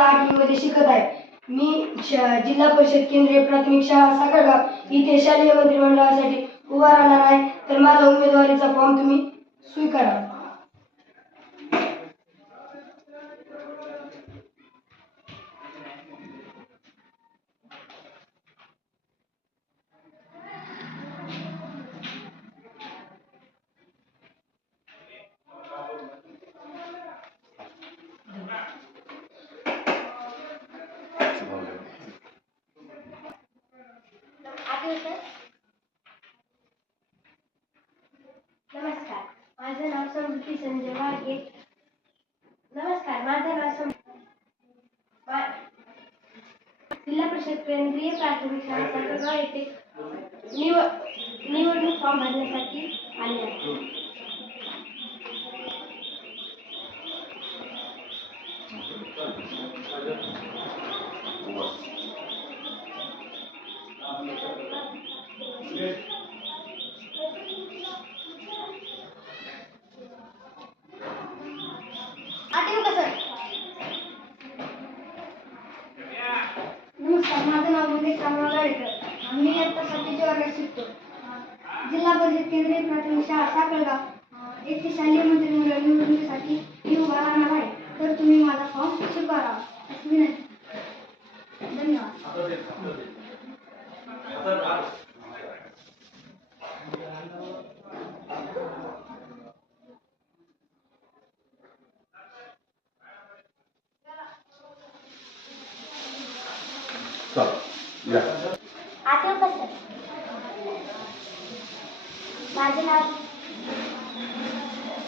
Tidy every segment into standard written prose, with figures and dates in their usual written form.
इयत्ता 8वी मध्ये शिकत आहे। मी जिल्हा परिषद केंद्रीय प्राथमिक शाळा साखरगाव इथे शालेय मंत्रिमंडळासाठी उभा राहणार आहे। तर माझा उमेदवारीचा फॉर्म तुम्ही स्वीकारा। नमस्कार, माझे नाव समृद्धी संजय वाघे। नमस्कार, माझे नाव जिल्हा परिषद केंद्रीय प्राथमिक शाळा साखरगाव येथे निवडणूक फॉर्म भरण्यासाठी आले आहे। नमस्कार, माझं नाव मंगेश रामराव गाडेकर। मी इयत्ता 7वी वर्गात शिकतो। जिल्हा परिषद केंद्रीय प्राथमिक शाळा साखरगाव येथे शालेय मंत्रिमंडळ निवडणुकीसाठी मी उभा राहणार आहे। तर तुम्ही माझा फॉर्म स्वीकारावा अशी विनंती। धन्यवाद।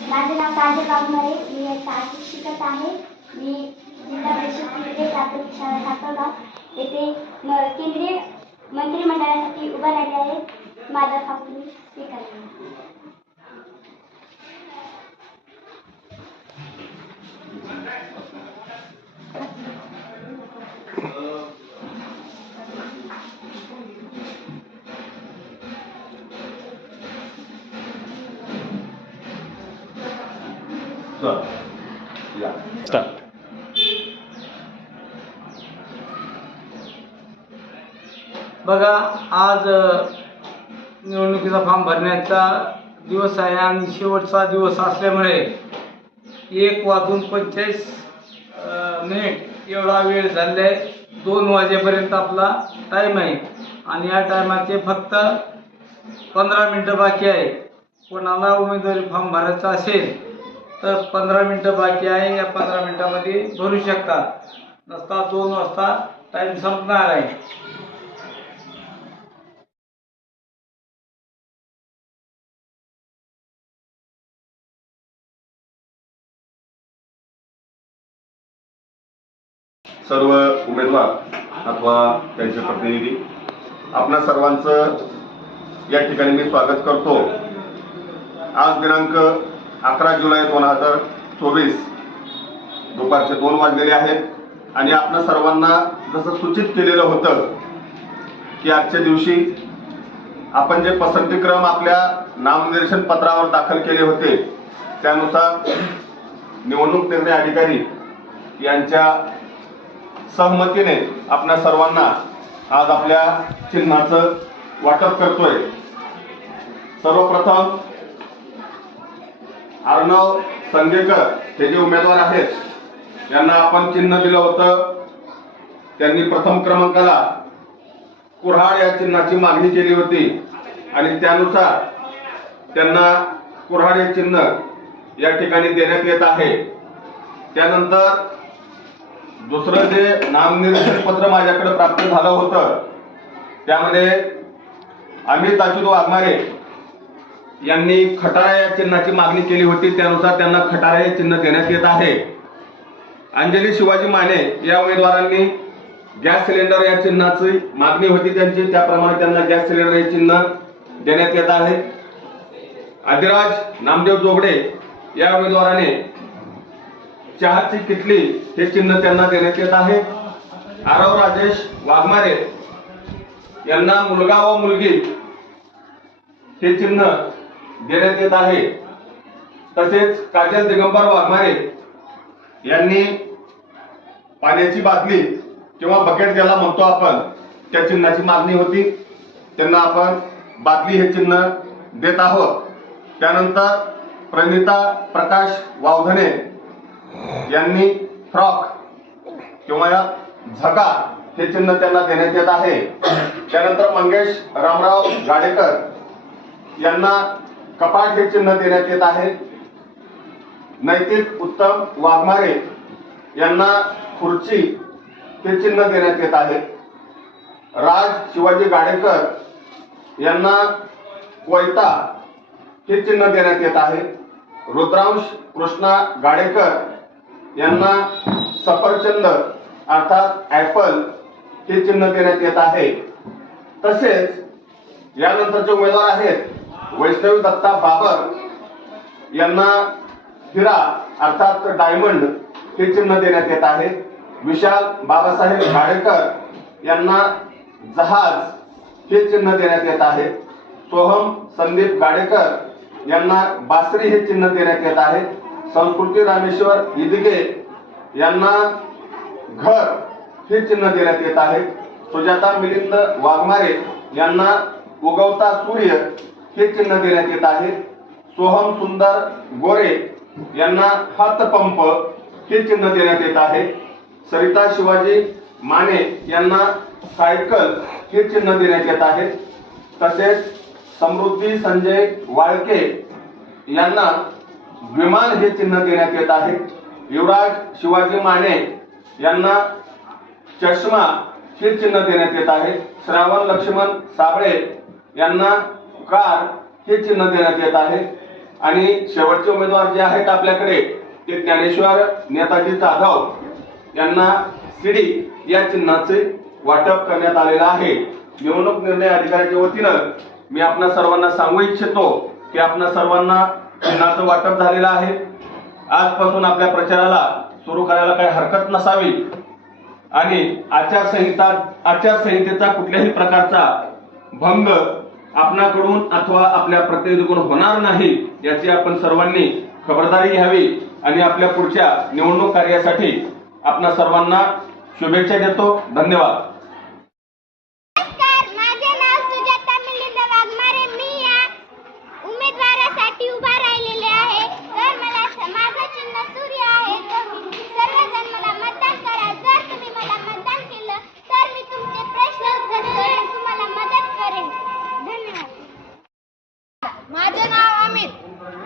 माझे नाव काजल वाघमारे। मी इयत्ता 8वी शिकत आहे। मी जिल्हा परिषद केंद्रीय प्राथमिक शाळा साखरगाव येथे केंद्रीय मंत्रिमंडळासाठी उभा राहिले आहे। माझा फॉर्म स्वीकारा। बघा, आज निवडणुकीचा फॉर्म भरण्याचा दिवस आहे आणि शेवटचा दिवस असल्यामुळे 1:45 एवढा वेळ झालेला आहे। 2 वाजेपर्यंत आपला टाईम आहे आणि या टायमाचे फक्त 15 मिनटं बाकी आहे। कोणाला उमेदवारी फॉर्म भरायचा असेल तर 15 मिनटं बाकी आहे। या 15 मिनटामध्ये भरू शकतात। नसता 2 वाजता टाईम संपणार आहे। सर्व उमेदवार अथवा त्यांचे प्रतिनिधी, आपणा सर्वांचं या ठिकाणी मी स्वागत करतो। आज दिनांक 11 जुलै 2024 दुपारचे 2 वाजलेले आहेत आणि आपणा सर्वांना जसं सूचित केलेलं होतं की आजच्या दिवशी आपण जे पसंतीक्रम आपल्या नामनिर्देशन पत्रावर दाखल केले होते त्यानुसार निवडणूक निर्णय अधिकारी यांच्या सहमतीने आपल्या सर्वांना आज आपल्या चिन्हाचं वाटप करतोय। सर्वप्रथम अर्णव संगेकर हे जे उमेदवार आहेत यांना आपण चिन्ह दिलं होतं। त्यांनी प्रथम क्रमांकाला कुऱ्हाड या चिन्हाची मागणी केली होती आणि त्यानुसार त्यांना कुऱ्हाड हे चिन्ह या ठिकाणी देण्यात येत आहे। त्यानंतर दुसरं जे नामनिर्देशन पत्र माझ्याकडे प्राप्त झालं होतं त्यामध्ये अमित अच्युत वाघमारे यांनी खटारा या चिन्हाची मागणी केली होती। त्यानुसार त्यांना खटारा हे चिन्ह देण्यात येत आहे। अंजली शिवाजी माने या उमेदवारांनी गॅस सिलेंडर या चिन्हाची मागणी होती त्यांची, त्याप्रमाणे त्यांना गॅस सिलेंडर हे चिन्ह देण्यात येत आहे। अधिराज नामदेव जोगडे या उमेदवाराने चहाची किटली हे चिन्ह त्यांना देण्यात येत आहे। आरव राजेश वाघमारे यांना मुलगा व मुलगी हे चिन्ह देण्यात येत आहे। तसेच काजल दिगंबर वाघमारे यांनी पाण्याची बादली किंवा बकेट ज्याला म्हणतो आपण, त्या चिन्हाची मागणी होती. त्यांना आपण बादली हे चिन्ह देत आहोत. त्यानंतर प्रणिता प्रकाश वावधने यांनी फ्रॉक किंवा झगा हे चिन्ह त्यांना देण्यात येत आहे. त्यानंतर मंगेश रामराव गाडेकर यांना कपाट हे चिन्ह देण्यात येत आहे. नैतिक उत्तम वाघमारे यांना खुर्ची हे चिन्ह देण्यात येत आहे. राज शिवाजी गाडेकर यांना कोयता हे चिन्ह देण्यात येत आहे. रुद्रांश कृष्णा गाडेकर यांना सफरचंद अर्थात ऍपल हे चिन्ह देण्यात येत आहे. तसेच यानंतरचे उमेदवार आहेत वैष्णवी दत्ता बाबर यांना हिरा अर्थात डायमंड हे चिन्ह देण्यात येत आहे. विशाल बाबासाहेब गाडेकर यांना जहाज हे चिन्ह देण्यात येत आहे. सोहम संदीप गाडेकर यांना बासरी हे चिन्ह देण्यात येत आहे. संस्कृती रामेश्वर इदिगे यांना घर हे चिन्ह देण्यात येत आहे. सुजाता मिलिंद वाघमारे यांना उगवता सूर्य हे चिन्ह देण्यात येत आहे. सोहम सुंदर गोरे यांना हातपंप हे चिन्ह देण्यात येत आहे. सरिता शिवाजी माने यांना सायकल हे चिन्ह देण्यात येत आहे. तसेच समृद्धी संजय वाळके यांना विमान हे चिन्ह देण्यात येत आहे. युवराज शिवाजी माने यांना चष्मा हे चिन्ह देण्यात येत आहे. श्रावण लक्ष्मण साबळे यांना कार हे चिन्ह देण्यात येत आहे. आणि शेवटचे उमेदवार जे आहेत आपल्याकडे ते ज्ञानेश्वर नेताजी जाधव यांना सिडी या चिन्हाचे वाटप करण्यात आलेलं आहे. निवडणूक निर्णय अधिकाऱ्याच्या वतीनं मी आपणा सर्वांना सांगू इच्छितो की आपणा सर्वांना चिन्हाचं वाटप झालेलं आहे. आजपासून आपल्या प्रचाराला सुरू करायला काही हरकत नसावी आणि आचारसंहितेचा कुठल्याही प्रकारचा भंग आपणाकडून अथवा आपल्या प्रतिनिधीकडून होणार नाही याची आपण सर्वांनी खबरदारी घ्यावी आणि आपल्या पुढच्या निवडणूक कार्यासाठी आपणा सर्वांना शुभेच्छा देतो. धन्यवाद. नमस्कार, माझे नाव सुजाता मिलिंद वाघमारे. मी या उमेदवारासाठी उभा राहिलेले आहे. तर मला माझं चिन्ह सूर्य आहे. तर सर्वजण मला मतदान करा. जर तुम्ही मला मतदान केलं तर मी तुमचे प्रश्न उत्तर देऊन तुम्हाला मदत करेन. धन्यवाद. माझे नाव अमित.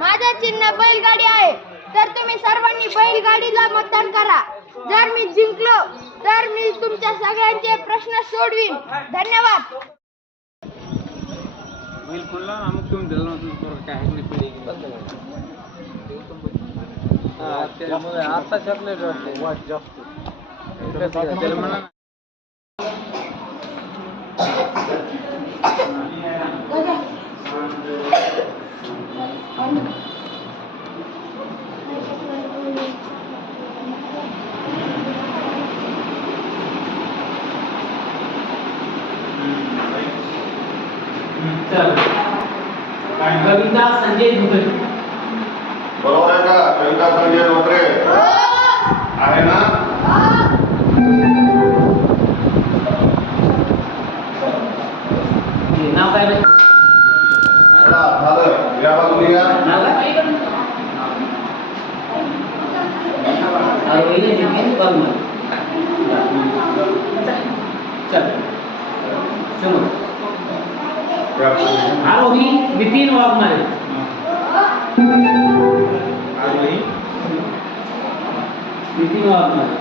माझं चिन्ह बैलगाडी आहे. तर तुम्ही सर्वांनी बैलगाडीला मतदान करा. जर मी जिंकलो तर मी तुमच्या सगळ्यांचे प्रश्न सोडवीन. धन्यवाद. कविता संजय धोत्रे. बरोबर आहे का? कविता संजय धोत्रे आहे ना? नाव काय नाही? झालं. या बाजूने या. नाव काय? आरोही जिंकेन बर्मन. चल समोर. आरोही विपिन वाघमारे. आरोही विपिन वाघमारे.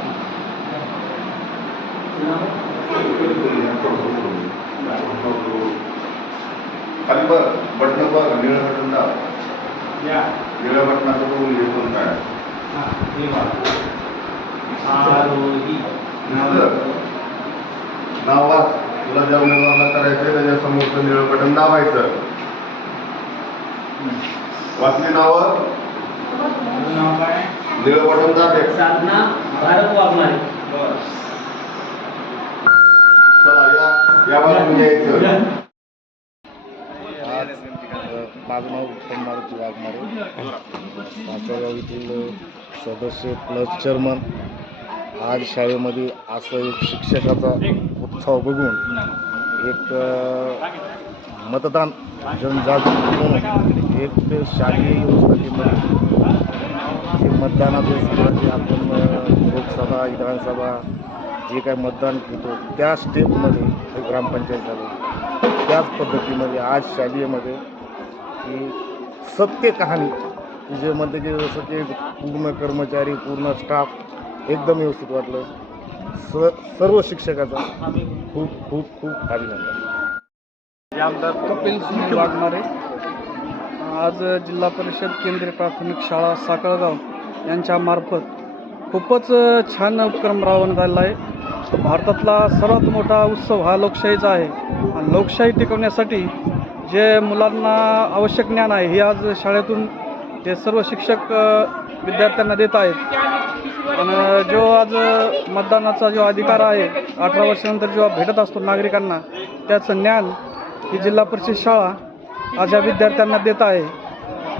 खाली बघ, बटन बघ, निळं बटन दाब. निळं बटनाचं बघून घेऊन काय नाव वाच. तुला ज्या उमेदवाराला करायचंय त्याच्या समोरचं निळं बटन दाबायचं. वाचली नावं? निळं बटन दाब. साधना भारत वाघमारे. चला या बाजून यायचं. माझं नाव उत्तम मारुती वाघमारे. कासेगाव येथील सदस्य प्लस चेअरमन आज शाळेमध्ये असं एक शिक्षकाचा उत्साह बघून एक मतदान जनजागृती म्हणून एक शालेय व्यवस्थेमध्ये जे मतदानाचे सगळं जे आपण लोकसभा विधानसभा जे काय मतदान घेतो त्या स्टेपमध्ये ग्रामपंचायत झाली त्याच पद्धतीमध्ये आज शालेयमध्ये की सत्य कहाणी की जे म्हणते की जसं की पूर्ण कर्मचारी पूर्ण स्टाफ एकदम व्यवस्थित वाटलं. सर्व शिक्षकाचा खूप खूप खूप अभिनंदन. आमदार कपिल सिंह वाघमारे आज जिल्हा परिषद केंद्रीय प्राथमिक शाळा साखळगाव यांच्यामार्फत खूपच छान उपक्रम राबवण्यात आलेला आहे. भारतातला सर्वात मोठा उत्सव हा लोकशाहीचा आहे आणि लोकशाही टिकवण्यासाठी जे मुलांना आवश्यक ज्ञान आहे हे आज शाळेतून हे सर्व शिक्षक विद्यार्थ्यांना देत आहेत. आणि जो आज मतदानाचा जो अधिकार आहे 18 वर्षानंतर जेव्हा भेटत असतो नागरिकांना त्याचं ज्ञान ही जिल्हा परिषद शाळा आज ह्या विद्यार्थ्यांना देत आहे.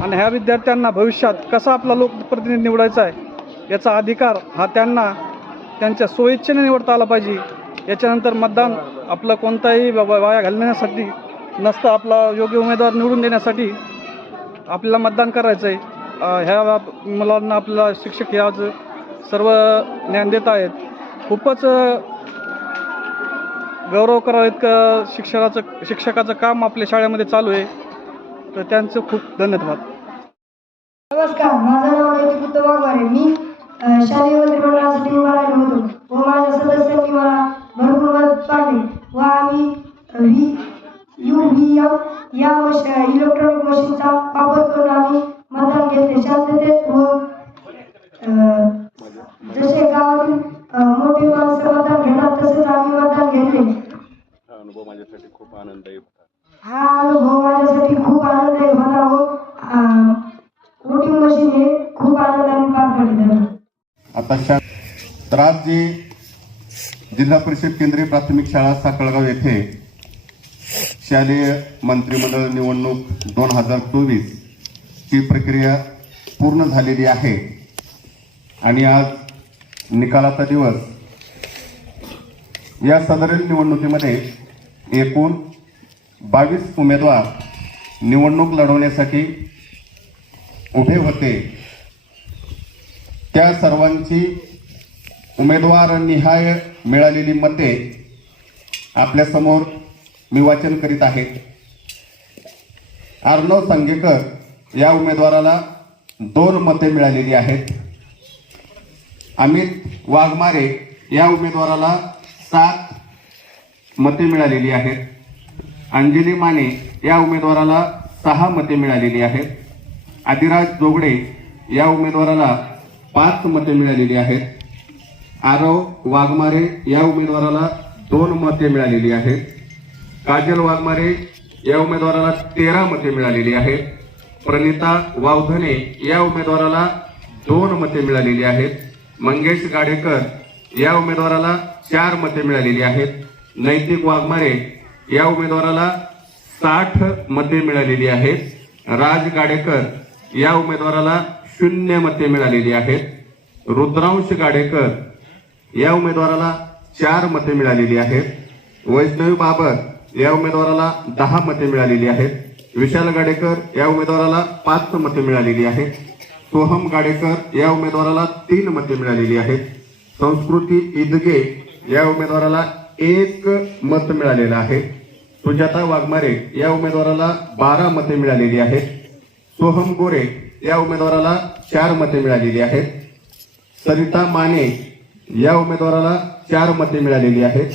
आणि ह्या विद्यार्थ्यांना भविष्यात कसा आपला लोकप्रतिनिधी निवडायचा आहे याचा अधिकार हा त्यांना त्यांच्या स्वइच्छेने निवडता आला पाहिजे. याच्यानंतर मतदान आपलं कोणताही वाया घालण्यासाठी नसतं, आपला योग्य उमेदवार निवडून देण्यासाठी आपल्याला मतदान करायचं आहे. ह्या मुलांना आपल्याला शिक्षक हे आज सर्व ज्ञान देत आहेत. खूपच गौरव करावं इतकं शिक्षकाचं काम आपल्या शाळेमध्ये चालू आहे. तर त्यांचं खूप धन्यवाद. नमस्कार, माझं नाव नैतिक वाघमारे. मी शालेय मंत्रिमंडळासाठी उभा राहिलो होतो व माझ्या सदस्यांनी मला भरपूर मदत पाडली व आम्ही UVM या इलेक्ट्रॉनिक मशीनचा वापर करून आम्ही मतदान घेतले. शांततेत व जसे गावातील मोठी माणसं मतदान घेतात तसेच आम्ही मतदान घेतले. हा अनुभव माझ्यासाठी खूप आनंददायी होता व वोटिंग मशीन हे खूप आनंदाने पार पडले. आता तर आज जी जिल्हा परिषद केंद्रीय प्राथमिक शाळा साखळगाव येथे शालेय मंत्रिमंडळ निवडणूक 2024 ची प्रक्रिया पूर्ण झालेली आहे आणि आज निकालाचा दिवस. या सदरील निवडणुकीमध्ये एकूण 22 उमेदवार निवडणूक लढवण्यासाठी उभे होते. त्या सर्वांची उमेदवार निहाय मिळालेली मते आपल्यासमोर मी वाचन करीत आहे. अर्णव सांगेकर या उमेदवाराला 2 मते मिळालेली आहेत. अमित वाघमारे या उमेदवाराला 7 मते मिळालेली आहेत. अंजली माने या उमेदवाराला 6 मते मिळालेली आहेत. आदिराज जोगडे या उमेदवाराला 5 मते मिळालेली आहेत. आरव वाघमारे या उमेदवाराला 2 मते मिळालेली आहेत. काजल वाघमारे या उमेदवाराला 13 मते मिळालेली आहेत. प्रणिता वावधने या उमेदवाराला 2 मते मिळालेली आहेत. मंगेश गाडेकर या उमेदवाराला 4 मते मिळालेली आहेत. नैतिक वाघमारे या उमेदवाराला 60 मते मिळालेली आहेत. राज गाडेकर या उमेदवाराला 0 मते मिळालेली आहेत. रुद्रांश गाडेकर या उमेदवाराला 4 मते मिळालेली आहेत. वैष्णवी बाबर या उमेदवाराला 10 मते मिळालेली आहेत. विशाल गाडेकर या उमेदवाराला 5 मते मिळालेली आहेत. सोहम गाडेकर या उमेदवाराला 3 मते मिळालेली आहेत. संस्कृती इदगे या उमेदवाराला 1 मत मिळालेलं आहे. सुजाता वाघमारे या उमेदवाराला 12 मते मिळालेली आहेत. सोहम गोरे या उमेदवाराला 4 मते मिळालेली आहेत. सरिता माने या उमेदवाराला 4 मते मिळालेली आहेत.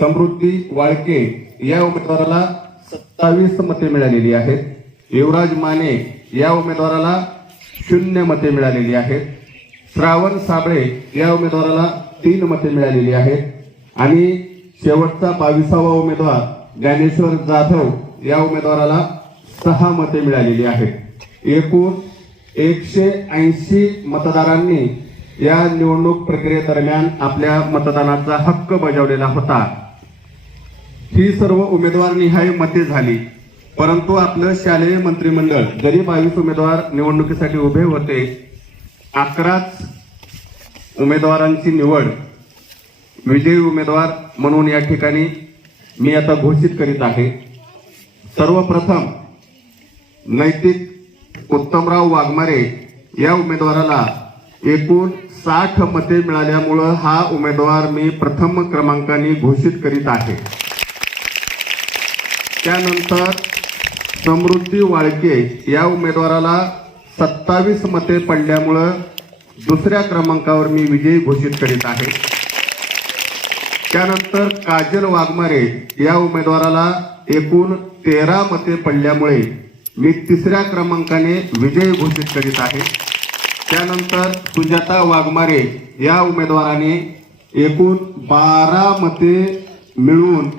समृद्धी वाळके या उमेदवाराला 27 मते मिळालेली आहेत. युवराज माने या उमेदवाराला 0 मते मिळालेली आहेत. श्रावण साबळे या उमेदवाराला 3 मते मिळालेली आहेत. आणि शेवटचा 22वा उमेदवार ज्ञानेश्वर जाधव या उमेदवाराला 6 मते मिळालेली आहेत. एकूण 180 मतदारांनी या निवडणूक प्रक्रियेदरम्यान आपल्या मतदानाचा हक्क बजावलेला होता. ही सर्व उमेदवार निहाय मते झाली, परंतु आपलं शालेय मंत्रिमंडळ जरी 22 उमेदवार निवडणुकीसाठी उभे होते, 11 उमेदवारांची निवड विजयी उमेदवार म्हणून या ठिकाणी मी आता घोषित करीत आहे. सर्वप्रथम नैतिक उत्तमराव वाघमारे या उमेदवाराला एकूण 60 मते मिळाल्यामुळं हा उमेदवार मी प्रथम क्रमांकाने घोषित करीत आहे. त्यानंतर समृद्धी वाळके या उमेदवाराला 27 मते पडल्यामुळं दुसऱ्या क्रमांकावर मी विजयी घोषित करीत आहे. त्यानंतर काजल वाघमारे या उमेदवाराला एकूण 13 मते पडल्यामुळे मी तिसऱ्या क्रमांकाने विजयी घोषित करीत आहे. त्यानंतर सुजाता वाघमारे या उमेदवाराने एकूण 12 मते मिळवून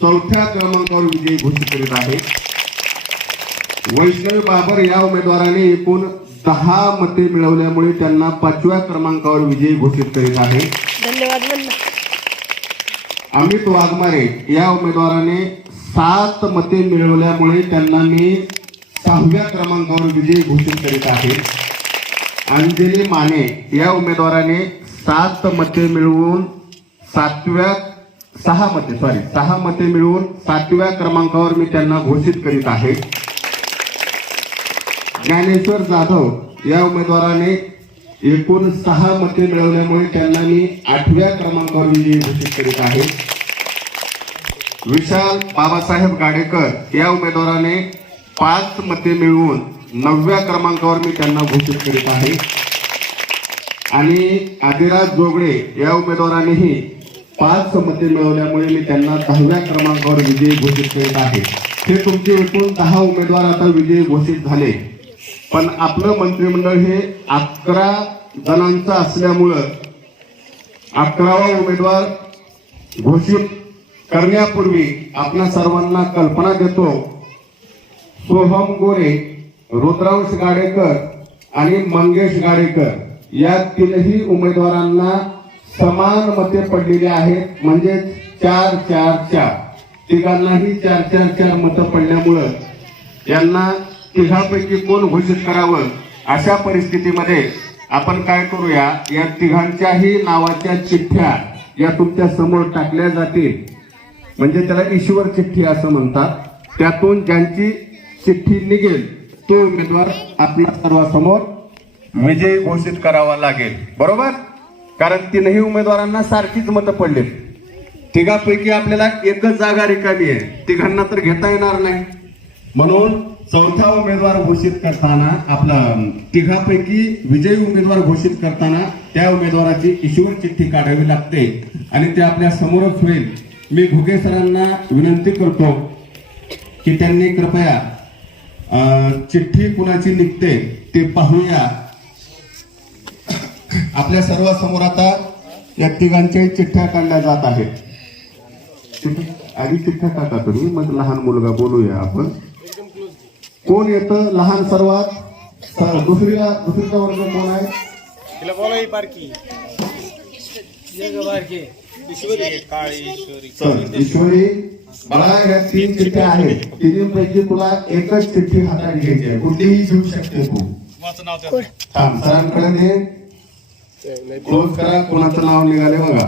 चौथ्या क्रमांकावर विजयी घोषित करीत आहे. वैष्णवी बाबर या उमेदवाराने एकूण 10 मते मिळवल्यामुळे त्यांना 5व्या क्रमांकावर विजयी घोषित करीत आहे. अमित वाघमारे या उमेदवाराने 7 मते मिळवल्यामुळे त्यांना मी 6व्या क्रमांकावर विजयी घोषित करीत आहे. अंजली माने या उमेदवाराने 7 मते मिळवून 6 मते मिळवून 7व्या क्रमांकावर मी त्यांना घोषित करीत आहे. ज्ञानेश्वर जाधव या उमेदवाराने एकूण 6 मते मिळवल्यामुळे त्यांना मी 8व्या क्रमांकावर विजयी घोषित करीत आहे. विशाल बाबासाहेब गाडेकर या उमेदवाराने 5 मते मिळवून 9व्या क्रमांकावर मी त्यांना घोषित करीत आहे. आणि आदिराज जोगळे या उमेदवारानेही 5 मते मिळवल्यामुळे मी त्यांना 10व्या क्रमांकावर विजयी घोषित करीत आहे. हे तुमचे एकूण 10 उमेदवार आता विजयी घोषित झाले. पण आपलं मंत्रिमंडळ हे 11 जणांचं असल्यामुळं 11वा उमेदवार घोषित करण्यापूर्वी आपल्या सर्वांना कल्पना देतो. सोहम गोरे, रुद्रांश गाडेकर आणि मंगेश गाडेकर या तीनही उमेदवारांना समान मते पडलेली आहेत. म्हणजे 4-4-4 तिघांनाही 4-4-4 मतं पडल्यामुळं यांना तिघांपैकी कोण घोषित करावं अशा परिस्थितीमध्ये आपण काय करूया, या तिघांच्याही नावाच्या चिठ्ठ्या या तुमच्या समोर टाकल्या जातील. म्हणजे त्याला ईश्वर चिठ्ठी असं म्हणतात. त्यातून ज्यांची चिठ्ठी निघेल तो उमेदवार आपल्या सर्वांसमोर विजयी घोषित करावा लागेल. बरोबर? कारण तीनही उमेदवारांना सारखीच मतं पडलीत. तिघांपैकी आपल्याला एकच जागा रिकामी आहे, तिघांना तर घेता येणार नाही. म्हणून चौथा उमेदवार घोषित करताना आपला तिघांपैकी विजयी उमेदवार घोषित करताना त्या उमेदवाराची ईश्वर चिठ्ठी काढावी लागते आणि ते आपल्या समोरच होईल. मी घुगे सरांना विनंती करतो की त्यांनी कृपया चिठ्ठी कुणाची निघते ते पाहूया. आपल्या सर्वांसमोर आता या तिघांच्या चिठ्ठ्या काढल्या जात आहेत. आधी चिठ्ठ्या टाका तुम्ही, मग लहान मुलगा बोलूया आपण. कोण येतं लहान सर्वात? दुसरीचा वर्ग कोण आहे? ईश्वरी. मला या 3 चिठ्ठ्या आहेत. तिन्हीपैकी तुला एकच चिठ्ठी हातात घ्यायची आहे, कुठलीही घेऊ शकते तू. थांब, सरांकडे दे. क्लोज करा. कोणाचं नाव निघाले बघा.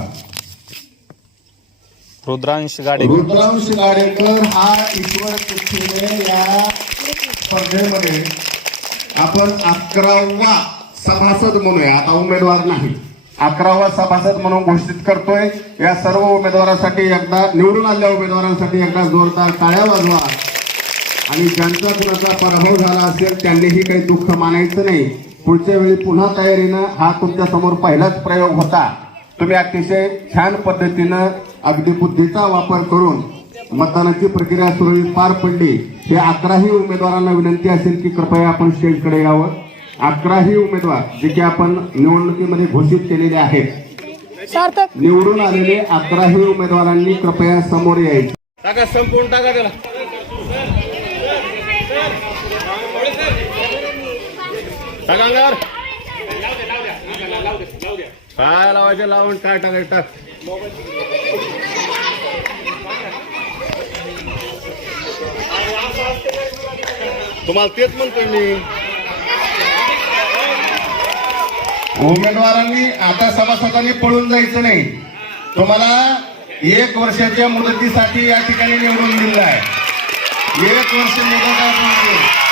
रुद्रांश गाडेकर हा ईश्वर चिठ्ठीने या स्पर्धेमध्ये आपण 11वा सभासद म्हणूया. आता उमेदवार नाही, 11वा सभासद म्हणून घोषित करतोय. या सर्व उमेदवारांसाठी एकदा, निवडून आलेल्या उमेदवारांसाठी एकदा जोरदार टाळ्या वाजवा. आणि ज्यांचा कुणाचा पराभव झाला असेल त्यांनीही काही दुःख मानायचं नाही. पुढच्या वेळी पुन्हा तयारीनं, हा तुमच्या समोर पहिलाच प्रयोग होता. तुम्ही अतिशय छान पद्धतीनं अगदी बुद्धीचा वापर करून मतदानाची प्रक्रिया सुरळीत पार पडली. हे 11ही उमेदवारांना विनंती असेल की कृपया आपण स्टेजकडे यावं. 11ही उमेदवार जे की आपण निवडणुकीमध्ये घोषित केलेले आहेत, निवडून आलेले 11ही उमेदवारांनी कृपया समोर यायचे. टाका, संपूर्ण टाका त्याला. टाका अंगावर. काय लावायचं लावून, काय टाकायचं टाक. तुम्हाला तेच म्हणतोय मी. उमेदवारांनी आता सभासदांनी पळून जायचं नाही. तुम्हाला 1 वर्षाच्या मुदतीसाठी या ठिकाणी निवडून दिलं आहे. 1 वर्ष मुदत आहे तुमची.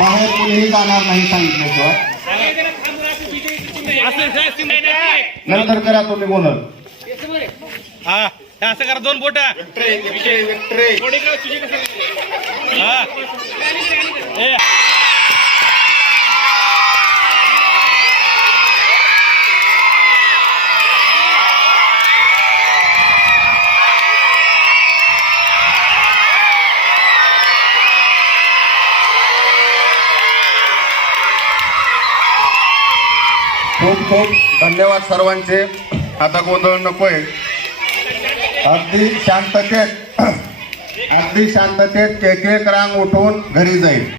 बाहेर कोणीही जाणार नाही सांगितल्याशिवाय. नंतर करा तुम्ही बोनल. असं करा 2 बोट. खूप खूप धन्यवाद सर्वांचे. आता गोंधळ नकोय. अगदी शांततेत एक एक रांग उठून घरी जाईल.